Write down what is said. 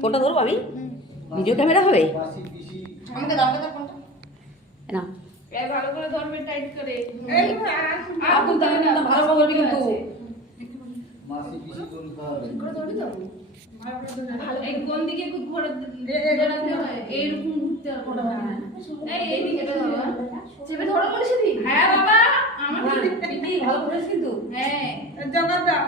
ফোনটা ধরবো আমি, ভিডিও ক্যামেরা হবে আমাকে দাও দাও ফোনটা না এই ভালো করে ধরবে টাইট করে আপনি তাহলে না ভালো করবি কিন্তু মাসি পিসি করে ধরবি তো এই কোন দিকে ঘোরা ঘোরাতে হয় এইরকম ঘুরতে হবে এই দিকে ধরো চেপে ধরো বলেছি দি হ্যাঁ বাবা আমার দিদি ভালো করেছ কিন্তু হ্যাঁ জগৎ দাও